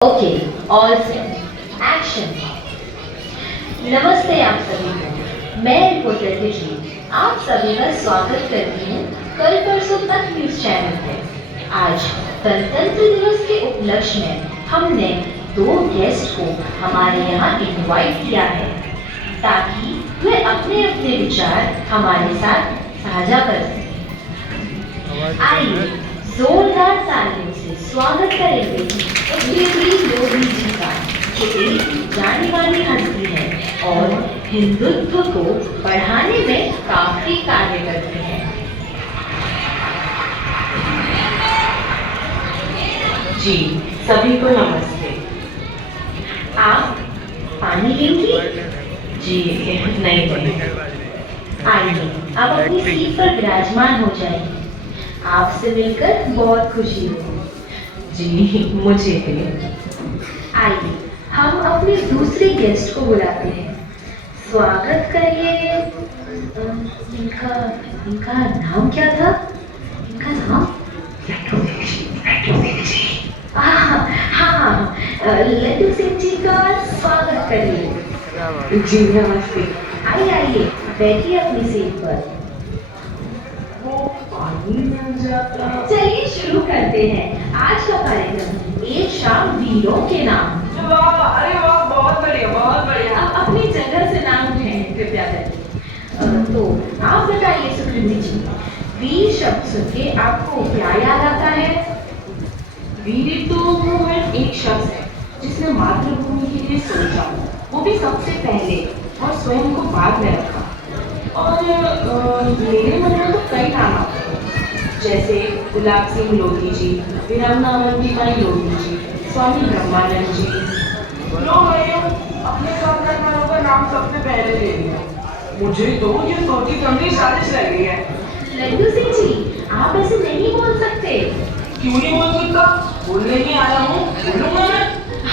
Okay, all set, action. नमस्ते आप सभी को। मैं रिपोर्टर जी आप सभी का स्वागत करती हूँ कल परसों तक न्यूज चैनल पे। आज गणतंत्र दिवस के उपलक्ष्य में हमने दो गेस्ट को हमारे यहाँ इनवाइट किया है ताकि वे अपने अपने विचार हमारे साथ साझा कर सकें। आइए जोरदार तालियों से स्वागत करेंगे श्री योगी जी का, जो एक जानी मानी हस्ती है और हिंदुत्व को बढ़ाने में काफी कार्य करते हैं। जी सभी को नमस्ते। आप पानी लेंगी? जी नहीं। आइए आप अपनी सीट पर विराजमान हो जाएं। आपसे मिलकर बहुत खुशी हुई। जी मुझे भी। आइए हम अपने दूसरे गेस्ट को बुलाते हैं। स्वागत करिए। इनका इनका नाम क्या था? इनका नाम हाँ, लड्डू सिंह जी का स्वागत करिए। जी नमस्ते। आइए आइए बैठिए अपनी सीट पर। पानी मिल जाता। चलिए शुरू करते हैं आज का कार्यक्रम, एक शाम वीरों के नाम। वाह, अरे वाह, बहुत बढ़िया बहुत बढ़िया। आप अपनी जगह से नाम उठाएं कृपया करके। तो आप बताइए सुकृति जी, वीर शब्द सुन के आपको क्या याद आता है? वीर तो वो है एक शख्स है जिसने मातृभूमि के लिए सोचा, वो भी सबसे पहले, और स्वयं को बाद में रखा। और मेरे मन में तो कई नाम आते हैं, जैसे गुलाब सिंह लोधी जी, वीरांगना अवंतिबाई लोधी जी, स्वामी ब्रह्मानंद जी। लो भाइयों, अपने काम करने वालों का नाम सबसे पहले ले लिया। मुझे तो ये सोची समझी साजिश लगी है। लड्डू सिंह जी, आप ऐसे नहीं बोल सकते। क्यों नहीं बोल सकता? बोलने ही आया हूँ, बोलूंगा मैं।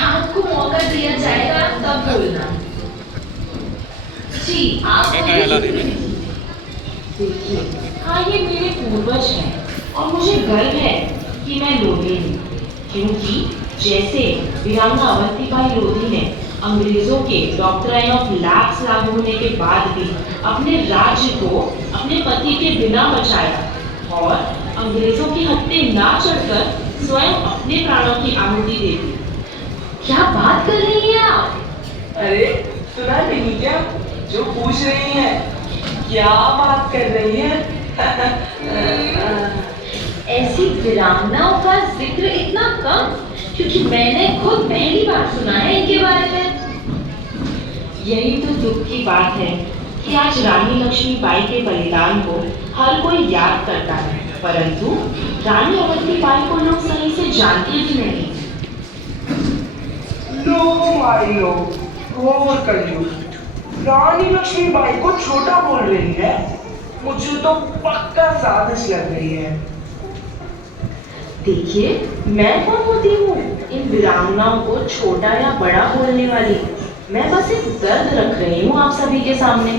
आपको मौका दिया जाएगा तब बोलना। जी आप देखिए, हाँ ये मेरे पूर्वज हैं और मुझे गर्व है कि मैं लोधी हूँ, क्योंकि जैसे वीरांगना अवंतिबाई लोधी ने अंग्रेजों के डॉक्ट्राइन ऑफ लैप्स लागू होने के बाद भी अपने राज्य को अपने पति के बिना बचाया और अंग्रेजों की हत्थे ना चढ़कर स्वयं अपने प्राणों की आहुति दे दी। क्या बात कर रही हैं आप? अरे सुना नहीं क्या? जो पूछ रही है क्या बात कर रही है? ऐसी वीरांगनाओं का जिक्र इतना कम, क्योंकि मैंने खुद पहली बार सुना है इनके बारे में। यही तो दुख की बात है कि आज रानी लक्ष्मीबाई के बलिदान को हर कोई याद करता है, परंतु रानी अवंतीबाई को लोग सही से जानते भी नहीं। लो मारियो, गौर करियो, रानी लक्ष्मीबाई को छोटा बोल रही है। मुझे तो पक्का साजिश लग रही है। देखिए, मैं कौन होती हूँ इन वीरांगनाओं को छोटा या बड़ा बोलने वाली? मैं बस एक दर्द रख रही हूँ आप सभी के सामने।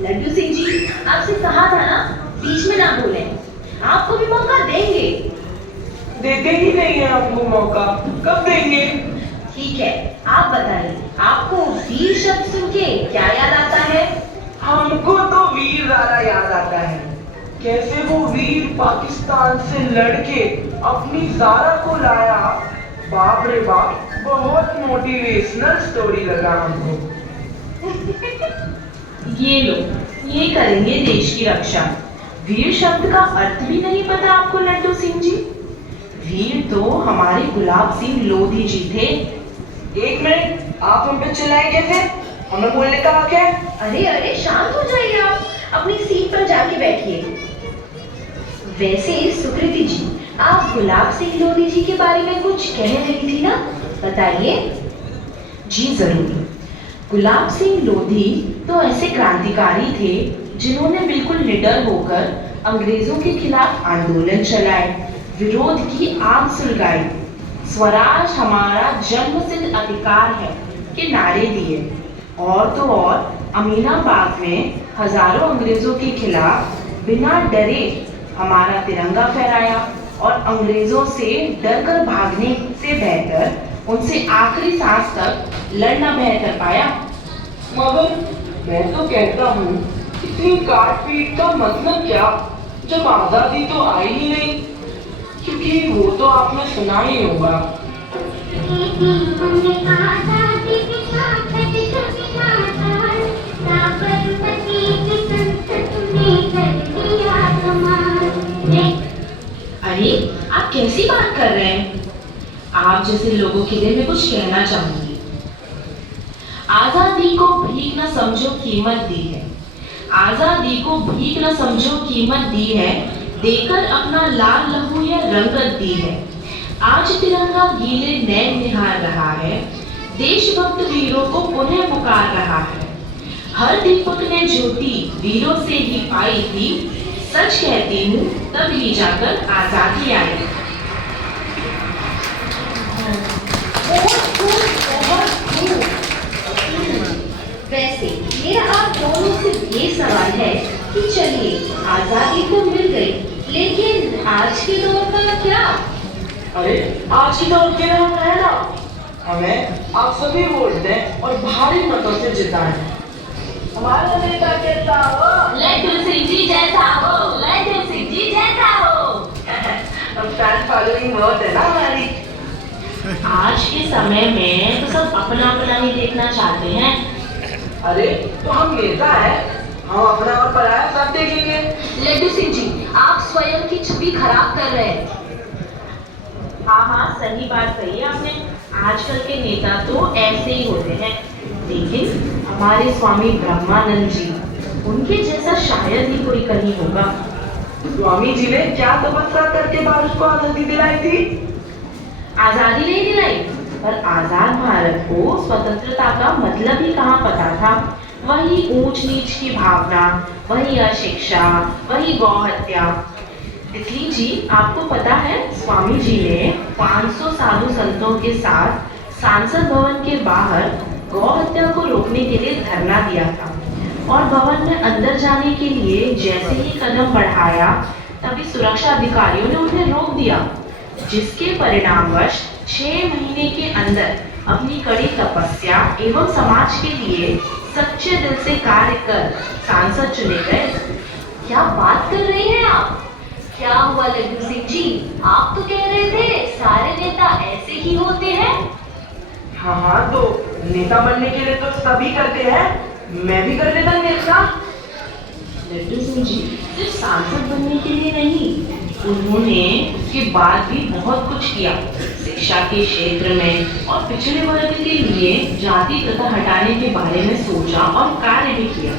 लड्डू सिंह जी, आपसे कहा था ना बीच में ना बोलें। आपको भी मौका देंगे। देते ही नहीं है आपको मौका, कब देंगे? ठीक है, आप बताइए, आपको वीर शब्द सुन के क्या याद आता है? हमको तो वीर ज़ारा याद आता है। कैसे वो वीर पाकिस्तान से लड़के अपनी ज़ारा को लाया। बाप रे बाप, बहुत मोटिवेशनल स्टोरी लगा हमको। ये लो, ये करेंगे देश की रक्षा। वीर शब्द का अर्थ भी नहीं पता आपको लड्डू सिंह जी? वीर तो हमारे गुलाब सिंह लोधी जी थे। एक मिनट, आप हम पे चिल्लाए कैसे? हमें बोलने का हक है। अरे अरे शांत हो जाइए, आप अपनी सीट पर जाके बैठिए। वैसे सुकृति जी, आप गुलाब सिंह लोधी जी के बारे में कुछ कह रही थी ना, बताइए। जी जरूर। गुलाब सिंह लोधी तो ऐसे क्रांतिकारी थे जिन्होंने बिल्कुल निडर होकर अंग्रेजों के खिलाफ आंदोलन चलाए, विरोध की आग सुलगाई, स्वराज हमारा जन्मसिद्ध अधिकार है के नारे दिए, और तो और अमीनाबाद में हजारों अंग्रेजों के खिलाफ बिना डरे हमारा तिरंगा फहराया और अंग्रेजों से डरकर भागने से उनसे आखिरी सांस तक लड़ना बेहतर पाया। मगर मैं तो कहता हूँ, इतनी काट पीट का मतलब क्या, जब आजादी तो आई ही नहीं। क्योंकि वो तो आपने सुना ही होगा। अरे आप कैसी बात कर रहे हैं? आप जैसे लोगों के लिए मैं कुछ कहना चाहूंगी। आजादी को भीख न समझो कीमत दी है। आजादी को भीख न समझो कीमत दी है, देकर अपना लाल लहू या रंगत दी है। आज तिरंगा गीले नैन निहार रहा है, देशभक्त वीरों को पुनः पुकार रहा है। हर दीपक ने ज्योति वीरों से ही पाई थी, सच कहती हूँ तब ही जाकर आजादी आई। वैसे मेरा आप दोनों से ये सवाल है कि चलिए आजादी तो मिल गई, लेकिन आज के दौर का क्या? अरे आज की दौर के हम है ना, हमें आप सभी वोट दें और भारी मतों से जिताएं। हमारा नेता कैसा हो? लड्डू सिंह जी जैसा हो, लड्डू सिंह जी जैसा हो। अब फैन फॉलोइंग बहुत है ना हमारी। आज के समय में तो सब अपना अपना ही देखना चाहते हैं। अरे तो हम नेता है, हम अपना और पराया सब देखेंगे। लड्डू सिंह जी, आप स्वयं की छवि खराब कर रहे हैं। हाँ, सही बात कही आपने। आजकल के नेता तो ऐसे ही होते हैं, लेकिन हमारे स्वामी ब्रह्मानंद जी, उनके जैसा शायद ही कोई कहीं होगा। स्वामी जी ने क्या तपस्या करके भारत को आजादी दिलाई थी? आजादी नहीं दिलाई, पर आजाद भारत को स्वतंत्रता का मतलब ही कहाँ पता था। वही ऊंच नीच की भावना, वही अशिक्षा, वही गौहत्या। तितली जी, आपको पता है स्वामी जी ने 500 साधु संतों के साथ सांसद भवन के बाहर गौहत्या को रोकने के लिए धरना दिया था, और भवन में अंदर जाने के लिए जैसे ही कदम बढ़ाया, तभी सुरक्षा अधिकारियों ने उन्हें रोक दिया, जिसके परिणामवश 6 महीने के अंदर अपनी कड़ी तपस्या एवं समाज के लिए सच्चे दिल से कार्य कर सांसद चुने गए। क्या बात कर रही हैं आप? क्या हुआ लड्डू सिंह जी, आप तो कह रहे थे सारे नेता ऐसे ही होते हैं। हाँ, तो नेता बनने के लिए तो सभी करते हैं, मैं भी कर लेता नेता। लड्डू सिंह जी सिर्फ सांसद बनने के लिए नहीं, उन्होंने उसके बाद भी बहुत कुछ किया। शिक्षा के क्षेत्र में और पिछड़े वर्ग के लिए जाति प्रथा हटाने के बारे में सोचा और कार्य भी किया।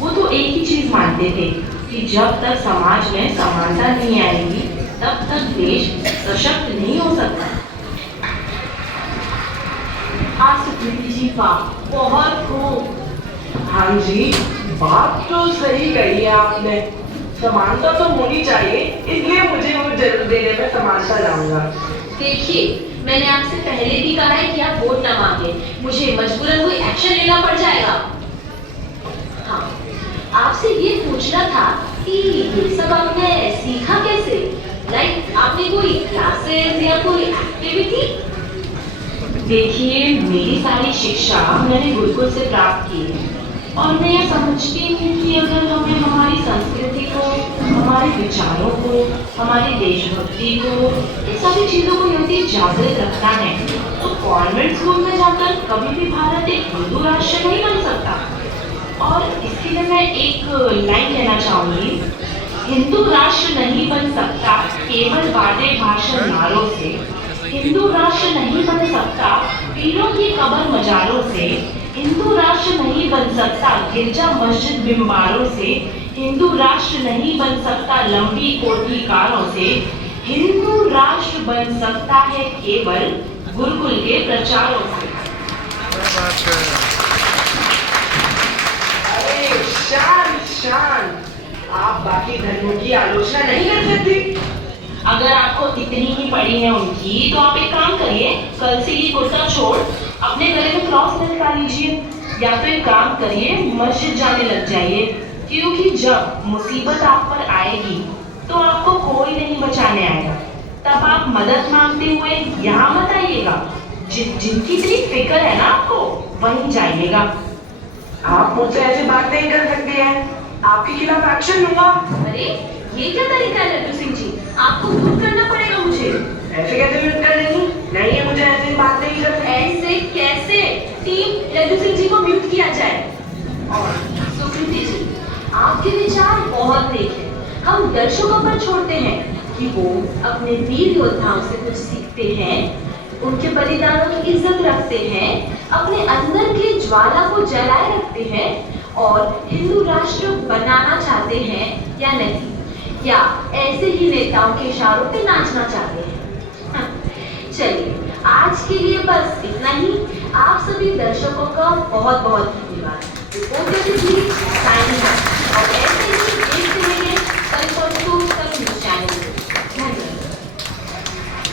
वो तो एक ही चीज मानते थे कि जब तक समाज में समानता नहीं आएगी, तब तक देश सशक्त नहीं हो सकता। हाँ सुप्रीति जी, वाह, बहुत खूब। हाँ जी, बात तो सही कही है आपने। समानता तो होनी चाहिए, इसलिए मुझे वोट जरूर देने में समानता लाऊंगा। देखिए, मैंने आपसे पहले भी कहा है कि आप वोट न मांगे, मुझे मजबूरन कोई एक्शन लेना पड़ जाएगा। हाँ, आपसे ये पूछना था कि ये सब आपने सीखा कैसे? लाइक आपने कोई क्लासेस या कोई एक्टिविटी? देखिए, मेरी सारी शिक्षा मैंने गुरुकुल से प्राप्त की है, और मैं ये समझती हूँ कि अगर हमें हमारी संस्कृति को, हमारे विचारों को, हमारी देशभक्ति को, इन सभी चीज़ों को यदि जागृत रखना है, तो कॉन्वेंट स्कूल में जाकर कभी भी भारत एक हिंदू राष्ट्र नहीं बन सकता। और इसके लिए मैं एक लाइन लेना चाहूँगी, हिंदू राष्ट्र नहीं बन सकता केवल वादे भाषण नारों से, हिंदू राष्ट्र नहीं बन सकता वीरों की कब्र मजारों से, हिंदू राष्ट्र नहीं बन सकता गिरजा मस्जिद बिम्बारों से, हिंदू राष्ट्र नहीं बन सकता लंबी कोठी कारों से, हिंदू राष्ट्र बन सकता है केवल गुरुकुल के प्रचारों से। अरे शान शान, आप बाकी धर्मों की आलोचना नहीं कर सकती। अगर आपको इतनी ही पड़ी है उनकी, तो आप एक काम करिए, कल से ये कुर्ता छोड़ अपने गले में क्रॉस लटका लीजिए, या तो एक काम करिए मस्जिद जाने लग जाइए, क्योंकि जब मुसीबत आप पर आएगी तो आपको कोई नहीं बचाने आएगा। तब आप मदद मांगते हुए यहाँ मत आइएगा, जिनकी इतनी फिक्र है ना आपको, वहीं जाइएगा। आप मुझसे ऐसी बात नहीं कर सकती हैं। आपके खिलाफ एक्शन लूंगा। अरे ये क्या तरीका है लड्डू सिंह जी, आपको म्यूट करना पड़ेगा मुझे। ऐसे कैसे म्यूट कर देंगी? नहीं है, मुझे ऐसी बात नहीं कर सकती। ऐसे कैसे? टीम लड्डू सिंह जी को म्यूट किया जाए। और सुकृति जी, आपके विचार बहुत नेक है। हम दर्शकों पर छोड़ते हैं कि वो अपने वीर योद्धाओं से कुछ सीखते हैं, उनके बलिदानों की इज्जत रखते हैं, अपने अंदर की ज्वाला को जलाए रखते हैं और हिंदू राष्ट्र बनाना चाहते हैं या नहीं, या ऐसे ही नेताओं के इशारों पे नाचना चाहते हैं। चलिए, आज के लिए बस इतना ही। आप सभी दर्शकों का बहुत बहुत धन्यवाद। Reporter signing off.